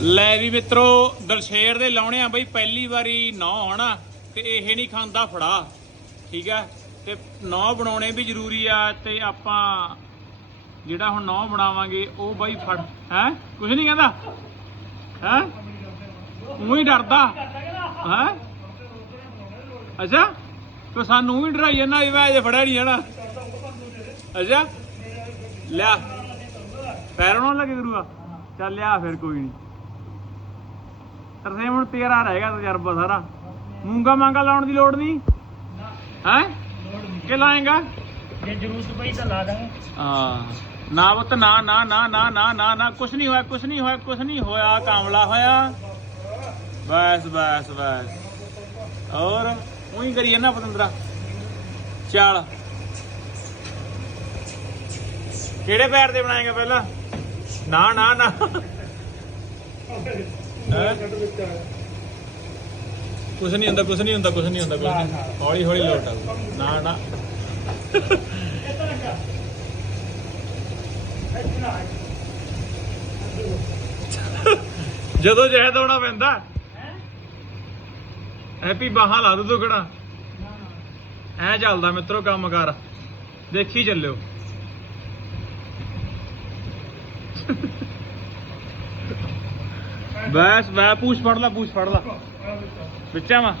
ਲੈ ਵੀ ਮਿੱਤਰੋ, ਦਲਸ਼ੇਰ ਦੇ ਲਾਉਣੇ ਆ ਬਈ, ਪਹਿਲੀ ਵਾਰੀ ਨੌ ਹਨਾ ਤੇ ਇਹ ਨਹੀਂ ਖਾਂਦਾ ਫੜਾ, ਠੀਕ ਆ? ਤੇ ਨੌ ਬਣਾਉਣੇ ਵੀ ਜ਼ਰੂਰੀ ਆ, ਤੇ ਆਪਾਂ ਜਿਹੜਾ ਹੁਣ ਨੌ ਬਣਾਵਾਂਗੇ, ਉਹ ਬਾਈ ਫੜ, ਹੈ? ਕੁਝ ਨਹੀਂ ਕਹਿੰਦਾ? ਹੈ? ਉਹੀ ਡਰਦਾ? ਹੈ? ਅੱਛਾ? ਤੂੰ ਸਾਨੂੰ ਵੀ ਡਰਾਈ ਜਾਂਦਾ ਵੀ ਮੈਂ ਫੜਿਆ ਨਹੀਂ ਜਾਣਾ। ਅੱਛਾ? ਲਿਆ। ਪੈਰ ਨਾ ਲੱਗੇ ਗੁਰੂਆ? ਚੱਲ ਲਿਆ ਫਿਰ ਕੋਈ ਨਹੀਂ। ਤਰਸੇ ਹੁਣ ਤੇਰਾ ਰਹੇਗਾ ਤਜਰਬਾ ਸਾਰਾ। ਮੂੰਗਾ ਮਾਂਗਾ ਲਾਉਣ ਦੀ ਲੋੜ ਨਹੀਂ? ਹੈ? ਕਿ ਲਾਏਗਾ? ਜੇ ਜਰੂਰਤ ਪਈ ਤਾਂ ਲਾ ਦਾਂਗੇ। ਹਾਂ। ਨਾ ਪੁੱਤ ਨਾ ਨਾ ਨਾ ਨਾ ਨਾ ਨਾ ਨਾ। ਕੁਛ ਨਹੀਂ ਹੋਇਆ ਕੁਛ ਨਹੀਂ ਹੋਇਆ ਕੁਛ ਨਹੀਂ ਹੋਇਆ ਕਾਮਲਾ ਹੋਇਆ। ਬਸ ਬਸ ਬਸ। ਔਰ ਉਹੀ ਕਰੀ ਨਾ ਪਤੰਦਰਾ। ਚੱਲ। ਕਿਹੜੇ ਪੈਰ ਤੇ ਬਣਾਏਗਾ ਪਹਿਲਾਂ? ਨਾ ਨਾ ਨਾ। ਹੈਂ? ਕੁਛ ਨਹੀਂ ਹੁੰਦਾ ਕੁਛ ਨਹੀਂ ਹੁੰਦਾ ਕੁਛ ਨਹੀਂ ਹੁੰਦਾ ਕੁਛ ਨਹੀਂ। ਹੌਲੀ ਹੌਲੀ ਲੋਟ ਨਾ ਨਾ। ਜਦੋਂ ਜਹਿਦ ਆਉਣਾ ਪੈਂਦਾ ਹੈਪੀ ਬਾਹਾਂ ਲਾ ਦੂ ਤੂੰ ਕਿਹੜਾ? ਐ ਚੱਲਦਾ ਮਿੱਤਰੋ ਕੰਮ ਕਰ। ਦੇਖੀ ਚੱਲਿਓ। ਬਸ ਮੈਂ ਪੂਛ ਫੜ ਲਾ ਪੂਛ ਫੜ ਲਾ। ਵਿੱਚਾਂ ਵਾ।